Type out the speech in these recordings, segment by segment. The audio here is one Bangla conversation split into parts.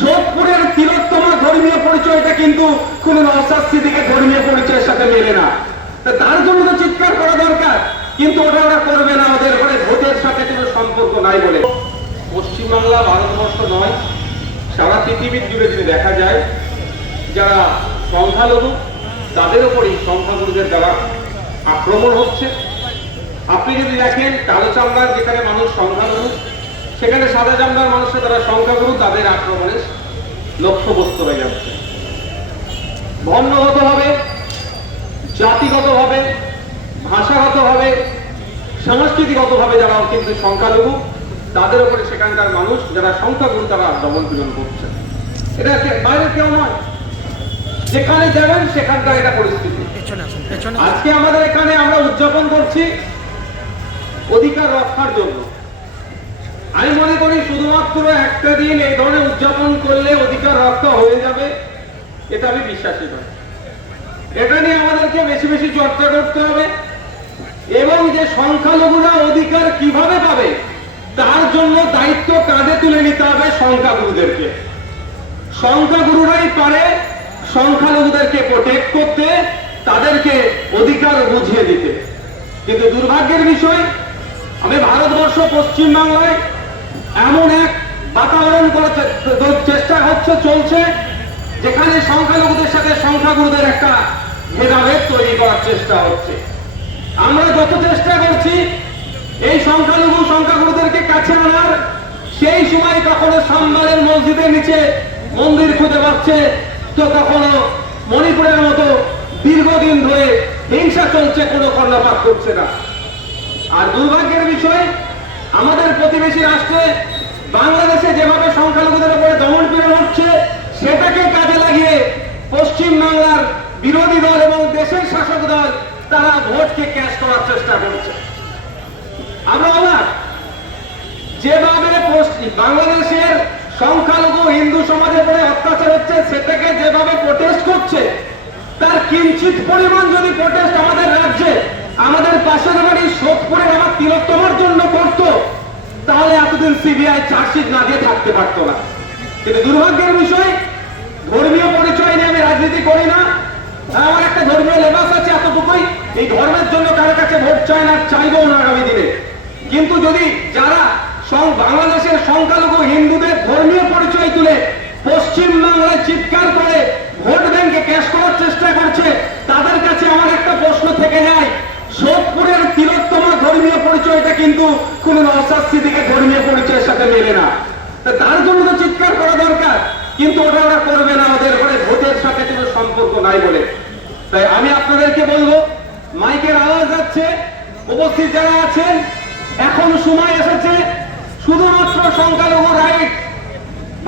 সোদপুরের তিলোত্তমা ধর্মীয় পরিচয়টা কিন্তু কোন নওসাদ সিদ্দিকের ধর্মীয় পরিচয়ের সাথে মেলে না। তার জন্য তো চিৎকার করা দরকার, কিন্তু ওটা ওরা করবে না, ওদের ঘরে ভোটের সাথে কোনো সম্পর্ক নাই বলে। পশ্চিমবাংলা ভারতবর্ষ নয়, সারা পৃথিবীর জুড়ে যদি দেখা যায়, যারা সংখ্যালঘু, তাদের উপরই সংখ্যাগুরুদের দ্বারা আক্রমণ হচ্ছে। আপনি যদি দেখেন, কালো চামড়ার যেখানে মানুষ সংখ্যালঘু সেখানে সাদা জামদার মানুষের দ্বারা সংখ্যাগুরু তাদের আক্রমণের লক্ষ্যবস্তু হয়ে যাচ্ছে। ধর্মগতভাবে জাতিগতভাবে ভাষাগতভাবে সাংস্কৃতিকগতভাবে যারা কিন্তু সংখ্যালঘু তাদের উপরে সেখানকার মানুষ যারা সংখ্যাগুরু তারা দমন পীড়ন করছে। এটা বাইরের কেউ নয়। যেখানে যাবেন সেখানকার এটা পরিস্থিতি। আজকে আমাদের এখানে আমরা উদযাপন করছি অধিকার রক্ষার জন্য। আমি মনে করি শুধুমাত্র একটা দিন এই ধরনের উদযাপন করলে অধিকার রক্ষা হয়ে যাবে, এটা আমি বিশ্বাসী নই। এটা নিয়ে আমাদেরকে বেশি বেশি চর্চা করতে হবে এবং যে সংখ্যালঘুরা অধিকার কীভাবে পাবে, তার জন্য দায়িত্ব কাঁধে তুলে নিতে হবে সংখ্যাগুরুদেরকে। সংখ্যাগুরুরাই পারে সংখ্যালঘুদেরকে প্রোটেক্ট করতে, তাদেরকে অধিকার বুঝিয়ে দিতে। কিন্তু দুর্ভাগ্যের বিষয়, আমি ভারতবর্ষ পশ্চিম বাংলায় এমন এক বাতাবরণ করার চে- চেষ্টা হচ্ছে, চলছে। যেখানে সংখ্যালঘুদের সাথে সংখ্যাগুরুদের একটা ভেদাভেদ তৈরি করার চেষ্টা হচ্ছে। আমরা যত চেষ্টা করছি, এই সংখ্যালঘু সংখ্যাগুরুদেরকে কাছে আনার, সেই সময় কখনো সাম্বালের মসজিদের নিচে মন্দির খুঁজে পাচ্ছে, তো কখনো মণিপুরের মতো দীর্ঘদিন ধরে হিংসা চলছে, কোনো কর্ণপাত করছে না। আর দুর্ভাগ্যের বিষয়, আমাদের প্রতিবেশী রাষ্ট্রে বাংলাদেশে যেভাবে সংখ্যালঘুদের উপরে দমন পীড়ন হচ্ছে, সেটাকে কাজে লাগিয়ে পশ্চিম বাংলার বিরোধী দল এবং দেশের শাসক দল তারা ভোটকে ক্যাশ করার চেষ্টা করছে। আমরা যেভাবে বাংলাদেশের সংখ্যালঘু হিন্দু সমাজের উপরে অত্যাচার হচ্ছে, সেটাকে যেভাবে প্রোটেস্ট করছে, তার কিঞ্চিত পরিমাণ যদি প্রোটেস্ট আমাদের রাজ্যে, আমাদের পাশের বাড়ি সোদপুরের আমার তিলোত্তমার জন্য করতো তাহলে এতদিন সিবিআই চার্জশিট না দিয়ে থাকতে পারতো না। কিন্তু দুর্ভাগ্যের বিষয়, ধর্মীয় পরিচয় নিয়ে আমি রাজনীতি করি না। আমার একটা ধর্মীয় লেবাস আছে এতটুকুই। এই ধর্মের জন্য কারও কাছে ভোট চায় না, চাইব না আগামী দিনে। কিন্তু যদি যারা বাংলাদেশের সংখ্যালঘু হিন্দুদের ধর্মীয় পরিচয় তুলে পশ্চিম বাংলায় চিৎকার করে ভোট ব্যাংকে ক্যাশ করার চেষ্টা করছে তাদের কাছে আমার একটা প্রশ্ন থেকে যায় সোদপুরের তিলোত্তমা ধর্মীয় পরিচয়টা কিন্তু কোন সিদ্দিকের ধর্মীয় পরিচয়ের সাথে মেলে না। তার জন্য তো চিৎকার করা দরকার, কিন্তু ওটা ওরা করবে না, ওদের ঘরে ভোটের সাথে কোনো সম্পর্ক নাই বলে। তাই আমি আপনাদেরকে বলব, মাইকের আওয়াজ যাচ্ছে, উপস্থিত যারা আছেন, এখন সময় এসেছে, শুধুমাত্র সংখ্যালঘু রাইট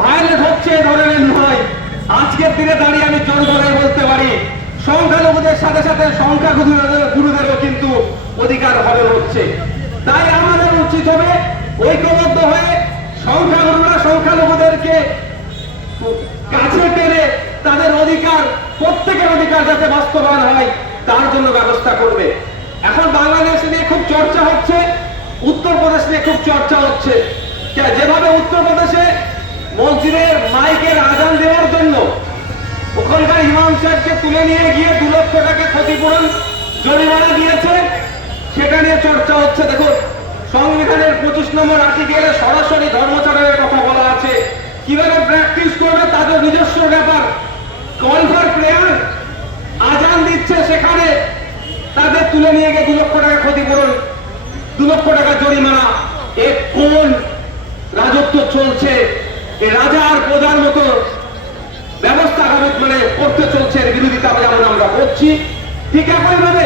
ভায়োলেট হচ্ছে ধরনের নয়। আজকের দিনে দাঁড়িয়ে আমি জোর গলায় বলতে পারি, সংখ্যালঘুদের সাথে সাথে সংখ্যা গুরুদেরও কিন্তু অধিকার হরণ হচ্ছে তাই আমাদের উচিত হবে ঐক্যবদ্ধ হয়ে সংখ্যাগুরুরা সংখ্যালঘুদেরকে কাছে টেনে তাদের অধিকার, প্রত্যেকের অধিকার যাতে বাস্তবায়ন হয়, তার জন্য ব্যবস্থা করবে। এখন বাংলাদেশ নিয়ে খুব চর্চা হচ্ছে, উত্তরপ্রদেশ নিয়ে খুব চর্চা হচ্ছে। যেভাবে উত্তরপ্রদেশে মসজিদের মাইকের আজান দেওয়ার জন্য ওখানকার ইমাম সাহেবকে তুলে নিয়ে গিয়ে দু লক্ষ টাকা ক্ষতিপূরণ জরিমানা দিয়েছে সেটা নিয়ে চর্চা হচ্ছে, দেখুন, সংবিধানের পঁচিশ নম্বর আর্টিকেলে সরাসরি ধর্মচরণের কথা বলা আছে। কীভাবে প্র্যাকটিস করবে তাদের নিজস্ব ব্যাপার। কল প্লেয়ার আজান দিচ্ছে সেখানে, তাদের তুলে নিয়ে গিয়ে দু লক্ষ টাকা ক্ষতিপূরণ, দু লক্ষ টাকা জরিমানা। এ কোন রাজত্ব চলছে? এ রাজা আর প্রজার মতো ব্যবস্থা আগামী মানে করতে চলছে এর বিরোধিতা যেমন আমরা করছি, ঠিক একইভাবে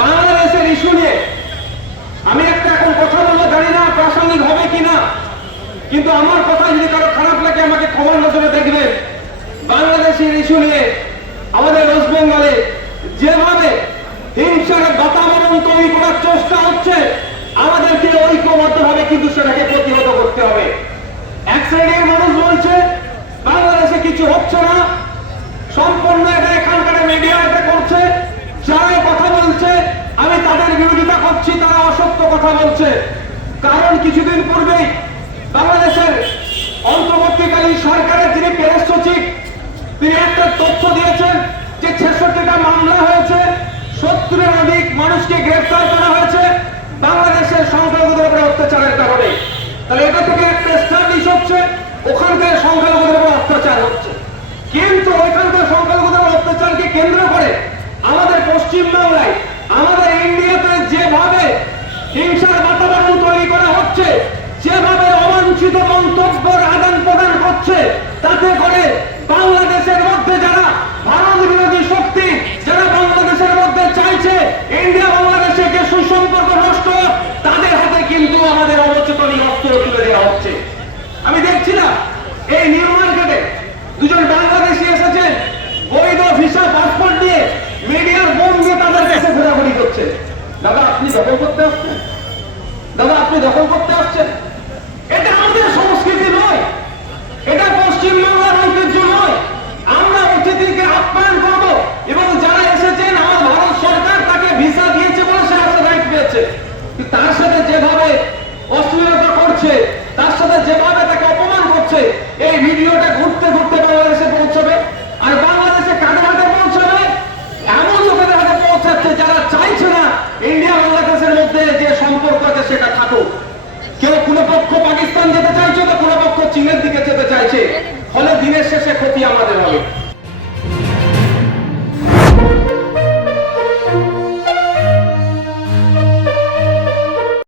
বাংলাদেশের ইস্যু নিয়ে আমি একটা এখন কথা বলব জানি না প্রাসঙ্গিক হবে কিনা কিন্তু আমার কথা যদি কারও খারাপ লাগে, আমাকে খবর নজরে দেখবেন বাংলাদেশের ইস্যু নিয়ে, আমাদের ওয়েস্ট বেঙ্গলে যেভাবে হিংসার বাতাবরণ তৈরি করার চেষ্টা হচ্ছে, আমাদেরকে ঐক্যবদ্ধভাবে কিন্তু সেটাকে প্রতিহত করতে হবে। এক শ্রেণির মানুষ বলছে, বাংলাদেশে কিছু হচ্ছে না, সম্পূর্ণ এটা এখানকার মিডিয়া এটা করছে যারা কথা বলছে, আমি তাদের বিরোধিতা করছি, তারা অসত্য কথা বলছে। কারণ কিছুদিন পূর্বেই বাংলাদেশের অন্তর্বর্তীকালীন সরকারের যিনি প্রেস সচিব, তিনি একটা তথ্য দিয়েছেন যে ছেষট্টিটা মামলা হয়েছে, সত্তরের অধিক মানুষকে গ্রেফতার করা হয়েছে বাংলাদেশের সংখ্যালঘুদের উপরে অত্যাচারের কারণে। তাহলে এটা থেকে একটা স্টাডিশ হচ্ছে ওখানকার সংখ্যালঘুদের উপর অত্যাচার হচ্ছে। কিন্তু ওইখানকার সংখ্যালঘুদের অত্যাচারকে কেন্দ্র করে আমাদের পশ্চিমবাংলায় আমাদের ইন্ডিয়াতে যেভাবে হিংসার বাতাবরণ তৈরি করা হচ্ছে যেভাবে অবাঞ্ছিত মন্তব্যের আদান প্রদান করছে, তাতে করে বাংলাদেশের মধ্যে যারা ভারত বিরোধী শক্তি, যারা বাংলাদেশের মধ্যে চাইছে ইন্ডিয়া বাংলাদেশে যে সুসম্পর্ক নষ্ট, তাদের হাতে কিন্তু আমাদের অবচেতনী অস্ত্র তুলে দেওয়া হচ্ছে। আমি দেখছিলাম এই নিউ মার্কেটে দুজন বাংলাদেশি এসেছেন, বৈধ ভিসা, পাসপোর্ট নিয়ে মিডিয়ার দিয়ে তাদের কাছে ঘোরাঘুরি করছে। দাদা, আপনি দখল করতে আসছেন? দাদা, আপনি দখল করতে আসছেন এটা আমাদের সংস্কৃতি নয় এটা পশ্চিমবাংলার ঐতিহ্য নয় আমরা অতিথিকে আপ্যায়ন করব এবং যারা এসেছেন আমার ভারত সরকার তাকে ভিসা দিয়েছে বলে সে আসলে রাইট পেয়েছে কিন্তু তার সাথে যেভাবে অশ্লীলতা করছে তার সাথে যেভাবে তাকে অপমান করছে এই ভিডিওটা ঘুরতে ঘুরতে বাংলাদেশে পৌঁছবে আর বাংলাদেশে কাদের হাতে পৌঁছাবে এমন লোকেদের হাতে পৌঁছাচ্ছে যারা চাইছে না ইন্ডিয়া বাংলাদেশের মধ্যে যে সম্পর্ক আছে সেটা থাকুক কেউ কোনো পক্ষ পাকিস্তান যেতে চাইছে তো কোনো পক্ষ চীনের দিকে যেতে চাইছে ফলে দিনের শেষে ক্ষতি আমাদের হবে।